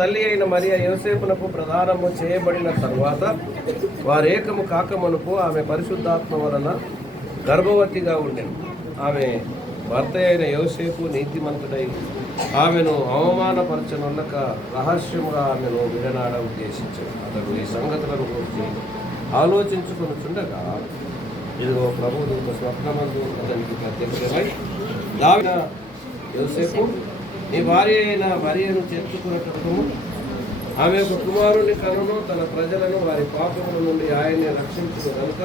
తల్లి అయిన మరియ యోసేపునకు ప్రదానము చేయబడిన తరువాత వారేకము కాకమునుపు ఆమె పరిశుద్ధాత్మ వలన గర్భవతిగా ఉండెను. ఆమె భర్త అయిన యోసేపు నీతిమంతుడై ఆమెను అవమానపరచనున్నక రహస్యముగా ఆమెను విడనాడ ఉద్దేశించాడు. అతడు ఈ సంగతులను గురించి ఆలోచించుకొనుచుండగా ఇదిగో ప్రభుదూత స్వప్నమందు అతనికి ప్రత్యక్షమై దావీదు యోసేపు నీ భార్య అయిన మరియను చేర్చుకున్నటకు ఆమె ఒక కుమారుని కనును తన ప్రజలను వారి పాపముల నుండి ఆయన్ని రక్షించును కనుక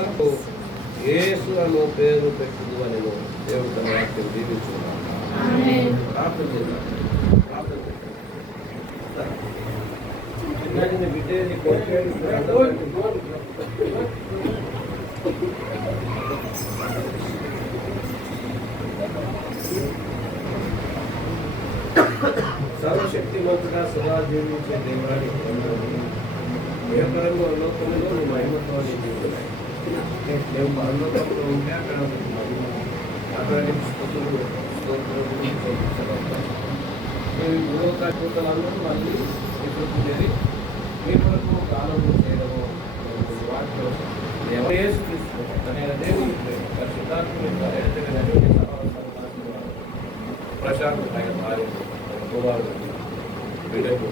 యేసు అను పేరు పెట్టుదు అని దేవుడు తన వాక్యం దీవించుకున్నాడు. ప్రార్థన చేద్దాం. బిడ్డని కోరుకోండి. శక్తివంతుగా సదా జీవించే దేవాన్ని భయకరంగా లోకంలో నీ మహిమతో నీ జీవితాయి మేము పరలోకంలో ఉంటే అక్కడ అక్కడ స్థుతులు స్తోత్రులు చూపించగలుగుతాం. మేము భూలోకాలందరూ మళ్ళీ వికృతి చేరి మీ కొరకు కాలము చేయడము వాటిలో ఎవరేసు తీసుకుంటారు దేవుని పరిశుద్ధాత్మని ప్రశాంత్ ఆయన భార్య కుమారుడు బిడ్డకు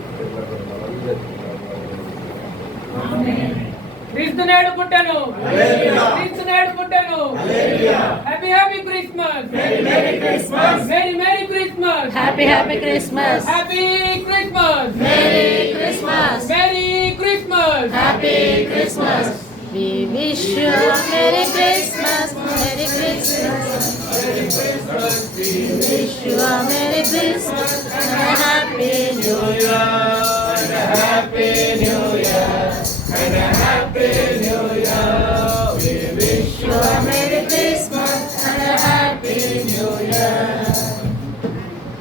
క్రీస్తు నాడు పుట్టాను, క్రీస్తు నాడు పుట్టాను. Happy happy Christmas, merry merry Christmas, happy happy Christmas, happy Christmas, merry Christmas, merry Christmas, happy Christmas. We wish you a Merry Christmas, Merry Christmas. We wish you a Merry Christmas and a Happy New Year, and a Happy New Year, and a